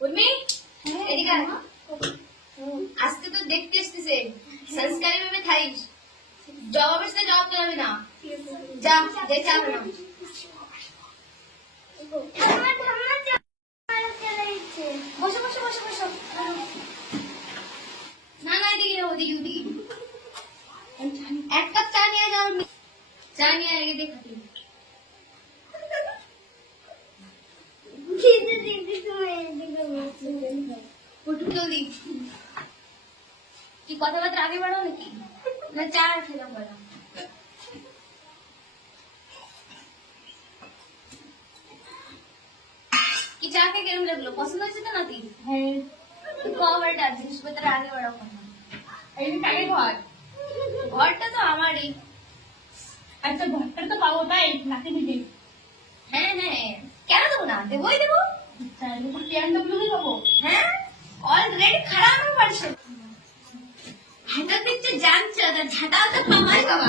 উর্মি এদিকে আয়। আজকে তো দেখতে এসেছে সংস্কারে ভাবে থাইস জবাবের সাথে জবাব দেবে না যা যে চা বানাও বসো বসো বসো বসো না না এদিকে ওদিকে ওদিকে এক কাপ চা নিয়ে যাও চা নিয়ে আগে দেখাতে জলদি কি কথাবার্তা আগে বাড়াও নাকি না চা খেলাম বাড়াও কি চা খেয়ে কেমন লাগলো পছন্দ হয়েছে তো নাকি হ্যাঁ খাবারটা জিনিসপত্র আগে বাড়াও এই কাকে ঘর ঘরটা তো আমারই আচ্ছা ঘরটা তো পাবো তাই নাকি দিদি হ্যাঁ হ্যাঁ কেন দেবো না দেবোই দেবো আচ্ছা এরকম পিয়ানটা পাবো হ্যাঁ অলরেডি খারাপ হয়ে পারছে হাঁটার দিচ্ছে জানছে ঝাঁটাও তো পাবাই বাবা